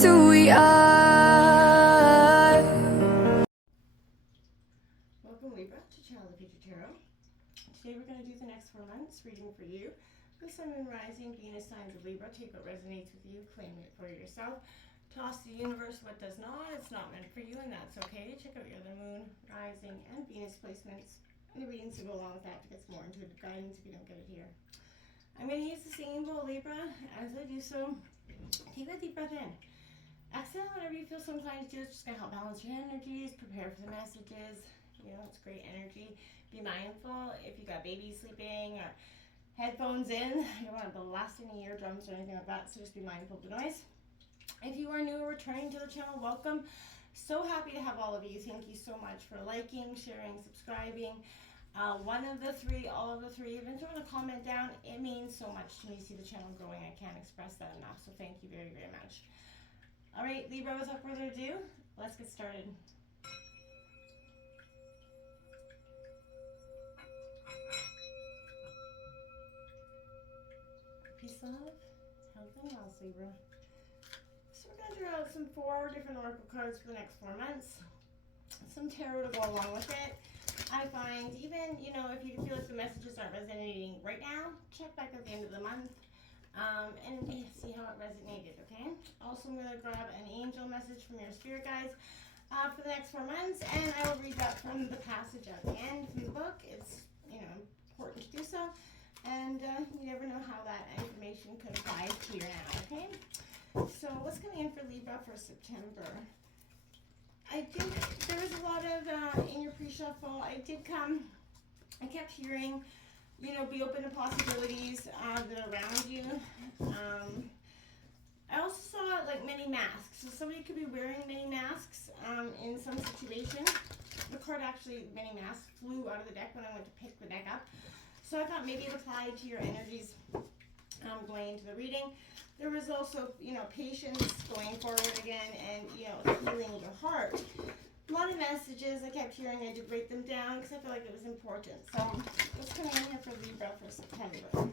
that's who we are. Welcome Libra to Channel the Future Tarot. Today we're going to do the next 4 months reading for you. The Sun and Rising, Venus signs of Libra. Take what resonates with you, claim it for yourself. Toss the universe what does not. It's not meant for you, and that's okay. Check out your other Moon, Rising, and Venus placements and the readings to go along with that to get some more intuitive guidance if you don't get it here. I'm going to use the singing bowl, Libra. As I do so, take a deep breath in. Exhale whenever you feel so inclined to do. It's just going to help balance your energies, prepare for the messages. You know, it's great energy. Be mindful if you got babies sleeping or headphones in. You don't want to blast any eardrums or anything like that, so just be mindful of the noise. If you are new or returning to the channel, welcome. So happy to have all of you. Thank you so much for liking, sharing, subscribing. One of the three, all of the three, even throwing a comment down, it means so much to me to see the channel growing. I can't express that enough, so thank you very, very much. All right, Libra, without further ado, let's get started. Peace, love, health, and wealth, Libra. So we're going to draw out some 4 different oracle cards for the next 4 months. Some tarot to go along with it. I find even, you know, if you feel like the messages aren't resonating right now, check back at the end of the month and see how it resonated, okay? Also, I'm going to grab an angel message from your spirit guides for the next 4 months, and I will read that from the passage at the end from the book. It's, you know, important to do so. And you never know how that information could apply to you now, okay? So what's coming in for Libra for September? I think there was a lot of, in your pre-shuffle, I kept hearing, you know, be open to possibilities that are around you. I also saw like many masks. So somebody could be wearing many masks in some situation. The card actually, many masks, flew out of the deck when I went to pick the deck up. So I thought maybe it applied to your energies going into the reading. There was also, you know, patience going forward again and, you know, healing your heart. A lot of messages I kept hearing. I did write them down because I feel like it was important. So what's coming in here for Libra for September?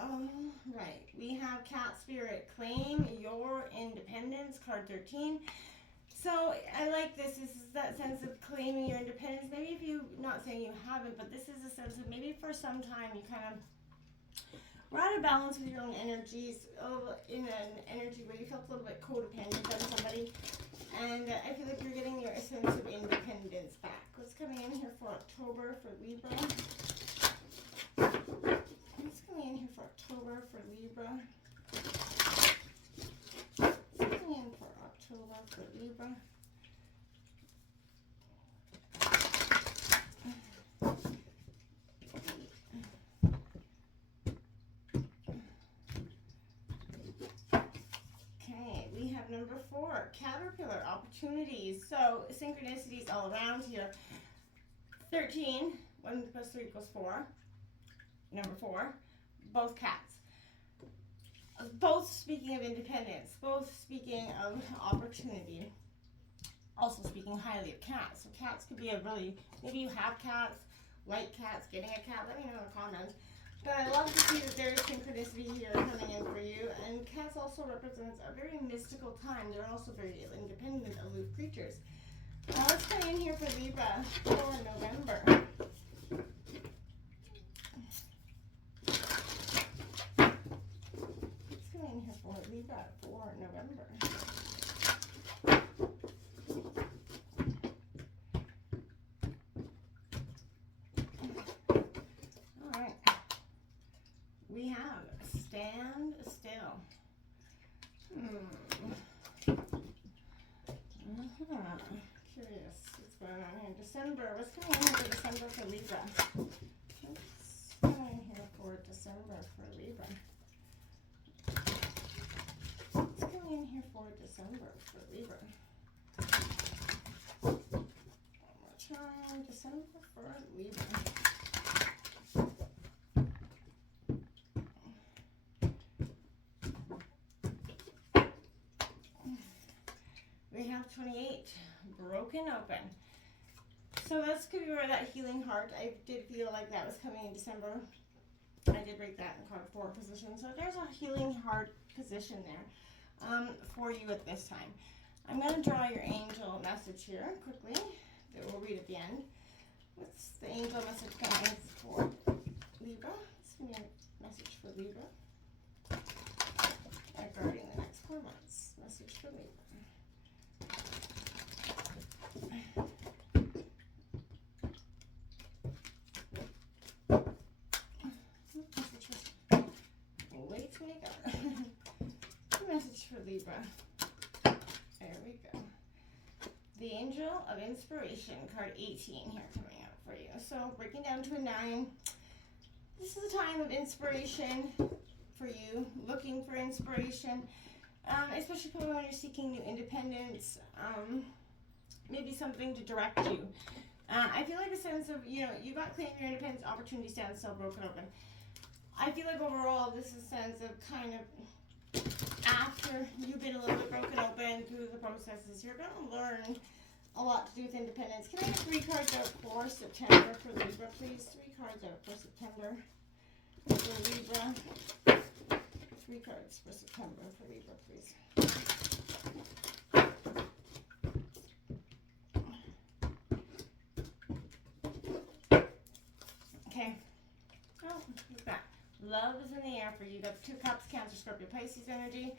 All right. We have Cat Spirit. Claim your independence, card 13. So I like this. This is that sense of claiming your independence. Maybe if you, not saying you haven't, but this is a sense of maybe for some time you kind of were out of balance with your own energies, in an energy where you felt a little bit codependent on somebody. And I feel like you're getting your sense of independence back. What's coming in here for October for Libra? What's coming in here for October for Libra? In for October for Libra. Okay, we have number 4, Caterpillar, opportunities. So synchronicities all around here. 13, 1 plus 3 equals 4. Number 4, both cats. Both speaking of independence, both speaking of opportunity, also speaking highly of cats. So cats could be a really, maybe you have cats, like cats, getting a cat, let me know in the comments. But I love to see that there's synchronicity here coming in for you. And cats also represents a very mystical time. They're also very independent, aloof creatures. Now let's come in here for Libra for November. In here for Libra for November. All right. We have stand still. Curious what's going on here. December. What's coming in here for December for Libra? What's coming in here for December for Libra? In here for December for Libra. One more time, December for Libra. We have 28, broken open. So that's could be where that healing heart, I did feel like that was coming in December. I did break that in card 4 position. So there's a healing heart position there for you at this time. I'm going to draw your angel message here quickly that we'll read at the end. What's the angel message coming for Libra? Let's give me a message for Libra regarding the next 4 months. Message for Libra. Way too many cards. Message for Libra. There we go. The Angel of Inspiration, card 18 here coming out for you. So breaking down to a 9. This is a time of inspiration for you, looking for inspiration, especially probably when you're seeking new independence, maybe something to direct you. I feel like a sense of, you got claim your independence, opportunity stand still broken open. I feel like overall this is a sense of kind of after you've been a little bit broken open through the processes, you're going to learn a lot to do with independence. Can I get 3 cards out for September for Libra, please? 3 cards out for September for Libra. 3 cards for September for Libra, please. Okay. Oh, look at that. Love is in the air for you. That's 2 cups, Cancer, Scorpio, Pisces energy.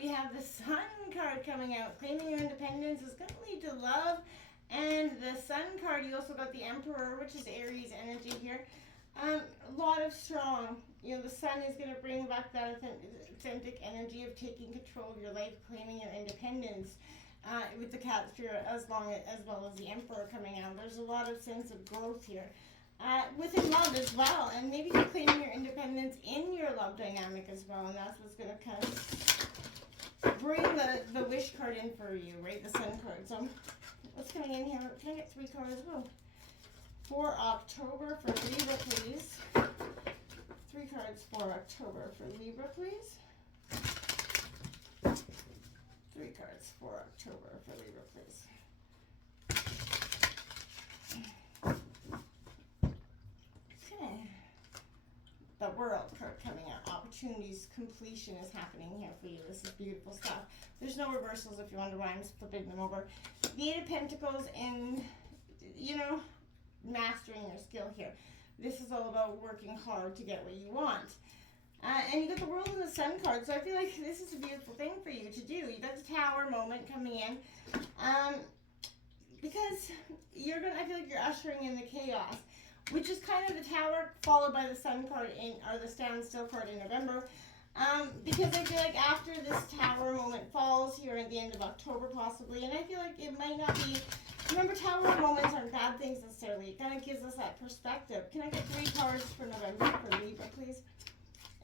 We have the Sun card coming out. Claiming your independence is going to lead to love. And the Sun card, you also got the Emperor, which is Aries energy here. A lot of strong, the Sun is going to bring back that authentic energy of taking control of your life, claiming your independence. With the Cat Spirit as well as the Emperor coming out. There's a lot of sense of growth here. Within love as well, and maybe you're claiming your independence in your love dynamic as well, and that's what's going to kind of bring the wish card in for you, right? The Sun card. So what's coming in here? Can I get 3 cards as well? For October for Libra, please. 3 cards for October for Libra, please. 3 cards for October for Libra, please. The World card coming out. Opportunities, completion is happening here for you. This is beautiful stuff. There's no reversals if you wonder why I'm flipping them over. The 8 of Pentacles and, mastering your skill here. This is all about working hard to get what you want. And you got the World and the Sun card. So I feel like this is a beautiful thing for you to do. You got the Tower moment coming in. Because I feel like you're ushering in the chaos, which is kind of the Tower followed by the Sun card or the Standstill card in November. Because I feel like after this Tower moment falls here at the end of October possibly, and I feel like it might not be, remember Tower moments aren't bad things necessarily. It kind of gives us that perspective. Can I get 3 cards for November for Libra, please?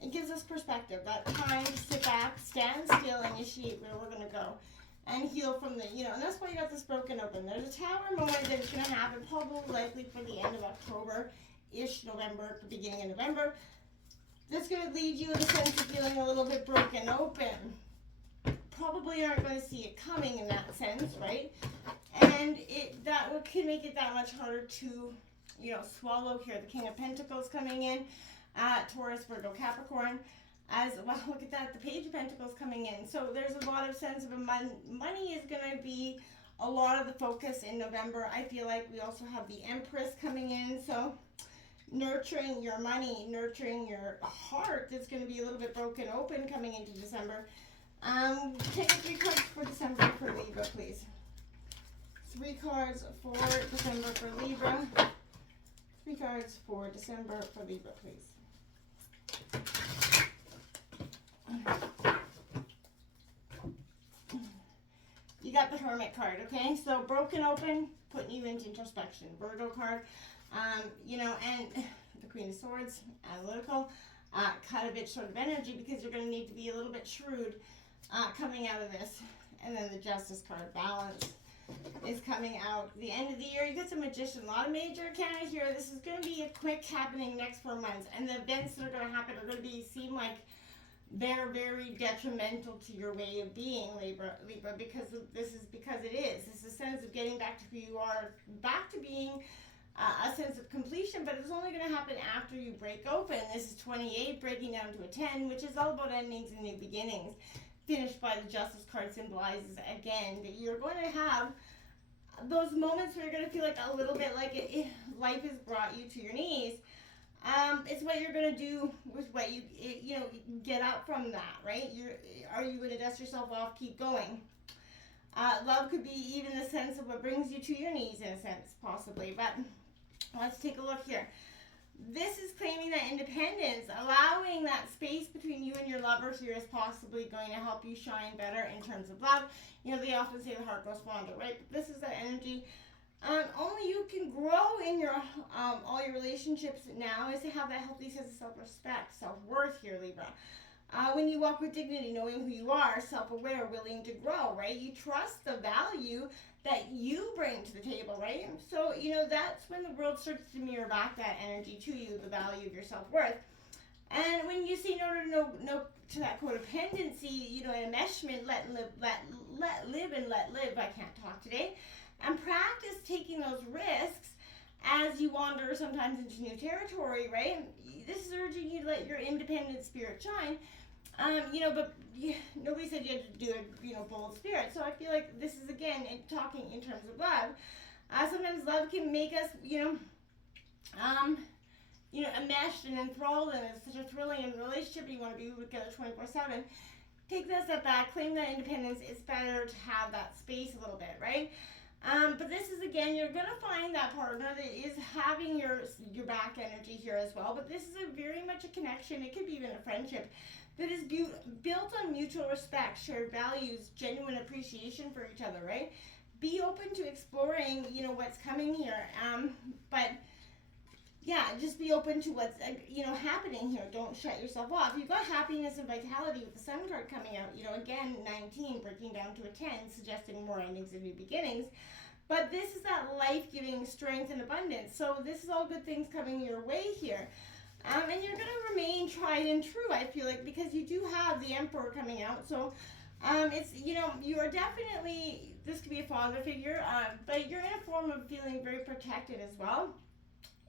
It gives us perspective, that time to sit back, stand still, initiate where we're going to go. And heal from the, and that's why you got this broken open. There's a Tower moment that is going to happen probably likely for the end of October-ish, November, the beginning of November. That's going to lead you in the sense of feeling a little bit broken open. Probably aren't going to see it coming in that sense, right? And that can make it that much harder to, swallow here. The King of Pentacles coming in, Taurus, Virgo, Capricorn. As well, look at that, the Page of Pentacles coming in. So there's a lot of sense of money is going to be a lot of the focus in November. I feel like we also have the Empress coming in. So nurturing your money, nurturing your heart is going to be a little bit broken open coming into December. Take 3 cards for December for Libra, please. 3 cards for December for Libra. 3 cards for December for Libra, please. You got the Hermit card, okay? So broken open, putting you into introspection. Virgo card, and the Queen of Swords, analytical, cut a bit sort of energy because you're going to need to be a little bit shrewd coming out of this. And then the Justice card, balance, is coming out. The end of the year, you got some Magician, a lot of major arcana here. This is going to be a quick happening next 4 months. And the events that are going to happen are going to seem like they're very detrimental to your way of being, Libra, because it is. This is a sense of getting back to who you are, back to being a sense of completion, but it's only going to happen after you break open. This is 28, breaking down to a 10, which is all about endings and new beginnings. Finished by the Justice card symbolizes, again, that you're going to have those moments where you're going to feel like a little bit like life has brought you to your knees. It's what you're going to do with what you get up from that, right? Are you going to dust yourself off, keep going? Love could be even the sense of what brings you to your knees, in a sense, possibly. But let's take a look here. This is claiming that independence, allowing that space between you and your lover here is possibly going to help you shine better in terms of love. You know, they often say the heart goes fonder, right? But this is that energy. Only you can grow in your all your relationships now is to have that healthy sense of self-respect, self-worth here, Libra. When you walk with dignity, knowing who you are, self-aware, willing to grow, right? You trust the value that you bring to the table, right? So, that's when the world starts to mirror back that energy to you, the value of your self-worth. And when you say no to that codependency, enmeshment, let live and let live. I can't talk today. And practice taking those risks as you wander sometimes into new territory, right? This is urging you to let your independent spirit shine. But nobody said you had to do a bold spirit. So I feel like this is, again, talking in terms of love. Sometimes love can make us, enmeshed and enthralled, and it's such a thrilling relationship. You want to be together 24/7. Take that step back, claim that independence. It's better to have that space a little bit, right? But this is, again, you're going to find that partner that is having your back energy here as well. But this is very much a connection. It could be even a friendship that is built on mutual respect, shared values, genuine appreciation for each other, right? Be open to exploring, what's coming here. But yeah, just be open to what's, happening here. Don't shut yourself off. You've got happiness and vitality with the Sun card coming out. Again, 19, breaking down to a 10, suggesting more endings and new beginnings. But this is that life-giving strength and abundance. So this is all good things coming your way here. And you're going to remain tried and true, I feel like, because you do have the Emperor coming out. So it's, you are definitely, this could be a father figure, but you're in a form of feeling very protected as well.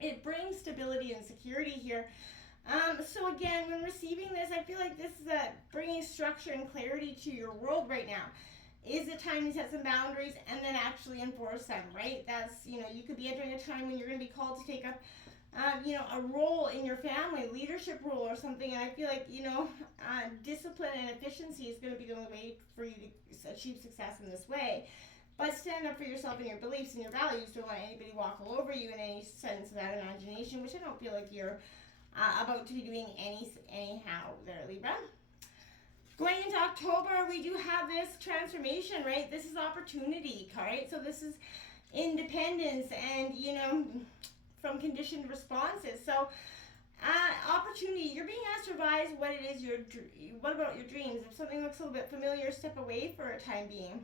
It brings stability and security here. So again, when receiving this, I feel like this is bringing structure and clarity to your world right now. Is it time to set some boundaries and then actually enforce them, right? That's, you could be entering a time when you're going to be called to take up, a role in your family, leadership role or something. And I feel like, discipline and efficiency is going to be the only way for you to achieve success in this way. But stand up for yourself and your beliefs and your values. Don't let anybody walk all over you in any sense of that imagination, which I don't feel like you're about to be doing anyhow there, Libra. Going into October, we do have this transformation, right? This is opportunity, right? So this is independence and, from conditioned responses. So opportunity, you're being asked to revise what it is what about your dreams? If something looks a little bit familiar, step away for a time being.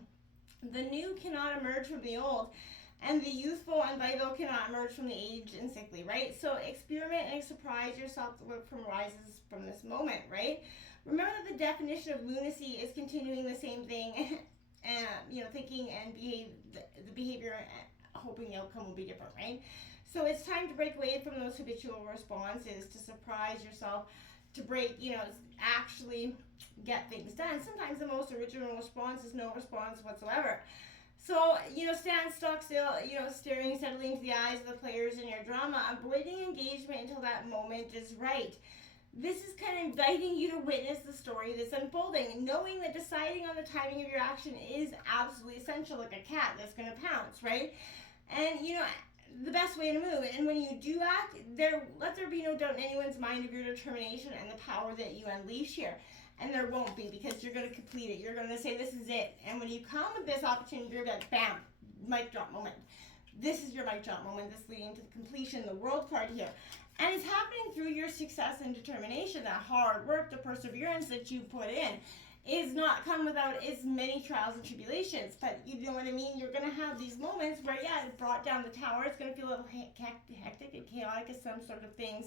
The new cannot emerge from the old, and the youthful and vital cannot emerge from the aged and sickly, right? So experiment and surprise yourself what rises from this moment, right? Remember that the definition of lunacy is continuing the same thing, and thinking and the behavior, hoping the outcome will be different, right? So it's time to break away from those habitual responses, to surprise yourself, to break, actually get things done. Sometimes the most original response is no response whatsoever. So, stand stock still, staring steadily into the eyes of the players in your drama, avoiding engagement until that moment is right. This is kind of inviting you to witness the story that's unfolding, knowing that deciding on the timing of your action is absolutely essential, like a cat that's going to pounce, right? And, the best way to move. And when you do act, let there be no doubt in anyone's mind of your determination and the power that you unleash here. And there won't be, because you're going to complete it. You're going to say, this is it. And when you come with this opportunity, you're going to be like, bam, mic drop moment. This is your mic drop moment. This leading to the completion, the world card here. And it's happening through your success and determination. That hard work, the perseverance that you put in is not come without as many trials and tribulations. But you know what I mean? You're going to have these moments where, it brought down the tower. It's going to feel a little hectic and chaotic as some sort of things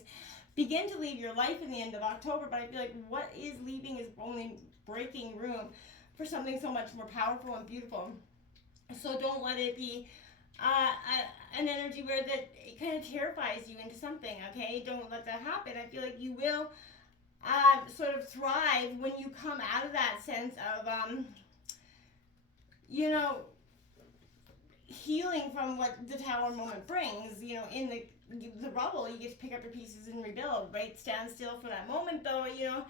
begin to leave your life in the end of October. But I feel like what is leaving is only breaking room for something so much more powerful and beautiful. So don't let it be an energy where that kind of terrifies you into something, okay? Don't let that happen. I feel like you will sort of thrive when you come out of that sense of, you know, healing from what the Tower moment brings. You know, in the rubble, you get to pick up your pieces and rebuild, right? Stand still for that moment, though. You know,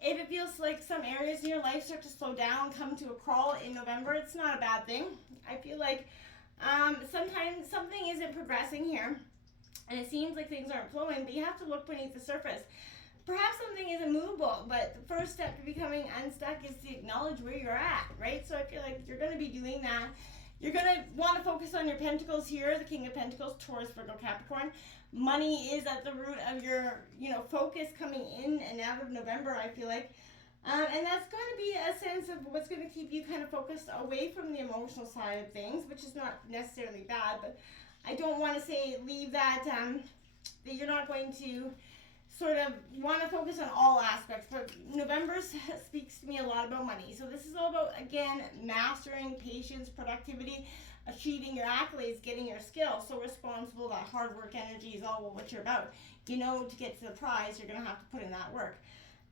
if it feels like some areas in your life start to slow down, come to a crawl in November, it's not a bad thing. I feel like sometimes something isn't progressing here, and it seems like things aren't flowing, but you have to look beneath the surface. Perhaps something isn't movable, but the first step to becoming unstuck is to acknowledge where you're at, right? So I feel like you're going to be doing that. You're going to want to focus on your pentacles here, the King of Pentacles, Taurus, Virgo, Capricorn. Money is at the root of your, you know, focus coming in and out of November, I feel like. And that's going to be a sense of what's going to keep you kind of focused away from the emotional side of things, which is not necessarily bad, but I don't want to say leave that, that you're not going to sort of want to focus on all aspects, but November speaks to me a lot about money. So this is all about, again, mastering patience, productivity, achieving your accolades, getting your skills. So responsible, that hard work energy is all what you're about. You know, to get to the prize, you're going to have to put in that work.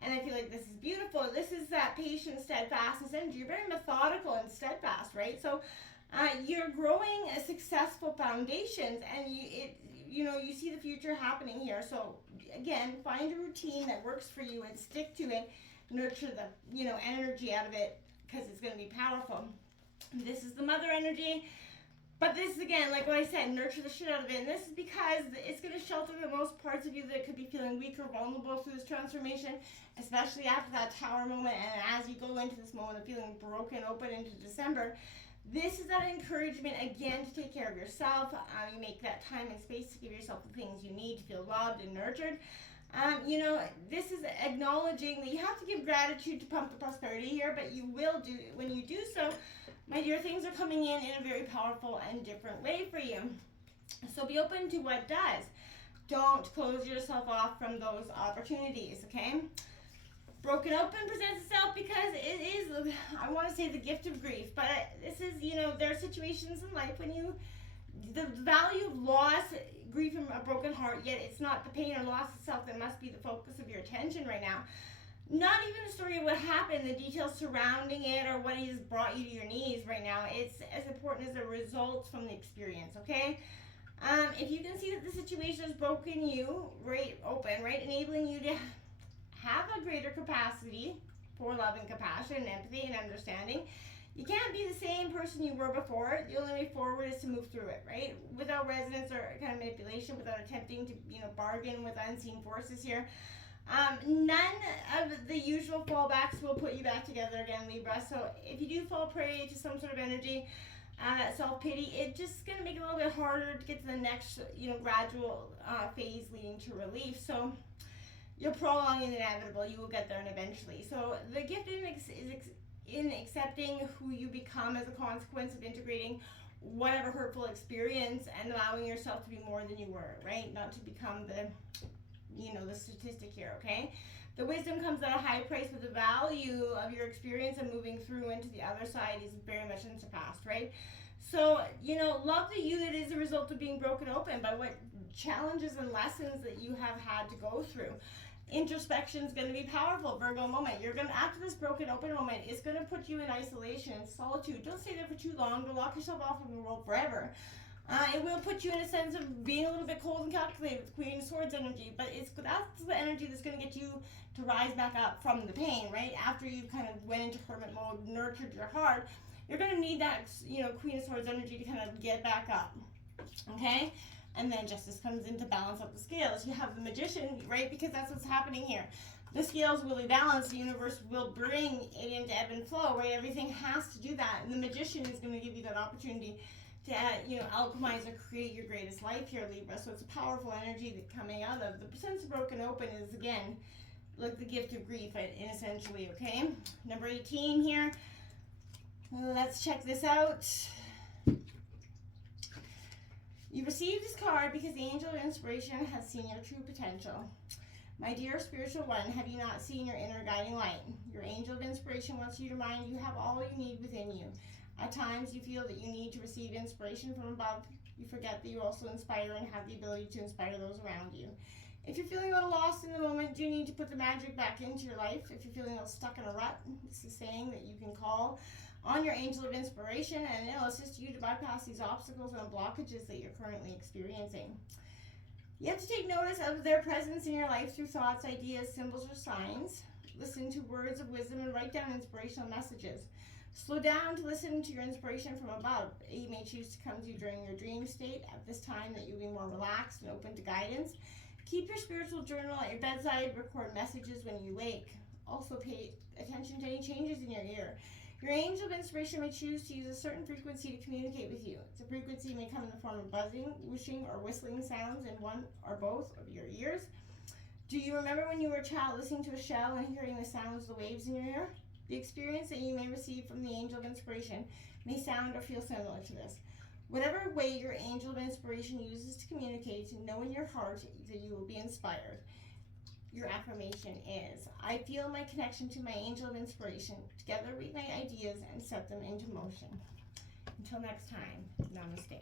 And I feel like this is beautiful. This is that patience, steadfastness energy. You're very methodical and steadfast, right? So you're growing a successful foundations, and you see the future happening here. So again, find a routine that works for you and stick to it. Nurture the energy out of it, because it's going to be powerful. This is the mother energy. But this is, again, like what I said, nurture the shit out of it. And this is because it's going to shelter the most parts of you that could be feeling weak or vulnerable through this transformation, especially after that Tower moment. And as you go into this moment of feeling broken open into December, this is that encouragement, again, to take care of yourself. You make that time and space to give yourself the things you need to feel loved and nurtured. This is acknowledging that you have to give gratitude to pump the prosperity here, but you will do, when you do so, my dear, things are coming in a very powerful and different way for you. So be open to what does. Don't close yourself off from those opportunities, okay? Broken open presents itself because it is, I want to say, the gift of grief, but this is, there are situations in life when the value of loss, grief, and a broken heart, yet it's not the pain or loss itself that must be the focus of your attention right now. Not even the story of what happened, the details surrounding it, or what has brought you to your knees right now. It's as important as the results from the experience, okay? If you can see that the situation has broken you right open, right, enabling you to have a greater capacity for love and compassion and empathy and understanding. You can't be the same person you were before. The only way forward is to move through it, right? Without resonance or kind of manipulation, without attempting to, bargain with unseen forces here. None of the usual fallbacks will put you back together again, Libra. So if you do fall prey to some sort of energy, that self-pity, it's just going to make it a little bit harder to get to the next, gradual phase leading to relief. So you're prolonging the inevitable. You will get there and eventually. So the gift is in accepting who you become as a consequence of integrating whatever hurtful experience and allowing yourself to be more than you were, right? Not to become the statistic here, okay? The wisdom comes at a high price, but the value of your experience and moving through into the other side is very much unsurpassed, right? So, love the you that is a result of being broken open by what challenges and lessons that you have had to go through. Introspection is going to be powerful, Virgo moment. You're going to, after this broken open moment, it's going to put you in isolation and solitude. Don't stay there for too long. Don't lock yourself off from the world forever. It will put you in a sense of being a little bit cold and calculated with Queen of Swords energy, but that's the energy that's going to get you to rise back up from the pain, right? After you kind of went into hermit mode, nurtured your heart, you're going to need that, Queen of Swords energy to kind of get back up, okay? And then Justice comes in to balance up the scales. You have the Magician, right? Because that's what's happening here. The scales will be balanced. The universe will bring it into ebb and flow, right? Everything has to do that. And the Magician is going to give you that opportunity to, alchemize or create your greatest life here, Libra. So it's a powerful energy that coming out of. The sense of broken open is, again, like the gift of grief, essentially, okay? Number 18 here. Let's check this out. You received this card because the angel of inspiration has seen your true potential. My dear spiritual one, have you not seen your inner guiding light? Your angel of inspiration wants you to remind you have all you need within you. At times you feel that you need to receive inspiration from above, You forget that you also inspire and have the ability to inspire those around you. If you're feeling a little lost in the moment, you need to put the magic back into your life. If you're feeling a little stuck in a rut, this is saying that you can call on your angel of inspiration and it'll assist you to bypass these obstacles and blockages that you're currently experiencing. You have to take notice of their presence in your life through thoughts, ideas, symbols, or signs. Listen to words of wisdom and write down inspirational messages. Slow down to listen to your inspiration from above. You may choose to come to you during your dream state at this time that you'll be more relaxed and open to guidance. Keep your spiritual journal at your bedside. Record messages when you wake. Also pay attention to any changes in your ear. Your angel of inspiration may choose to use a certain frequency to communicate with you. The frequency may come in the form of buzzing, whooshing, or whistling sounds in one or both of your ears. Do you remember when you were a child listening to a shell and hearing the sounds of the waves in your ear? The experience that you may receive from the angel of inspiration may sound or feel similar to this. Whatever way your angel of inspiration uses to communicate, know in your heart that you will be inspired. Your affirmation is, I feel my connection to my angel of inspiration. Together we ignite ideas and set them into motion. Until next time, namaste.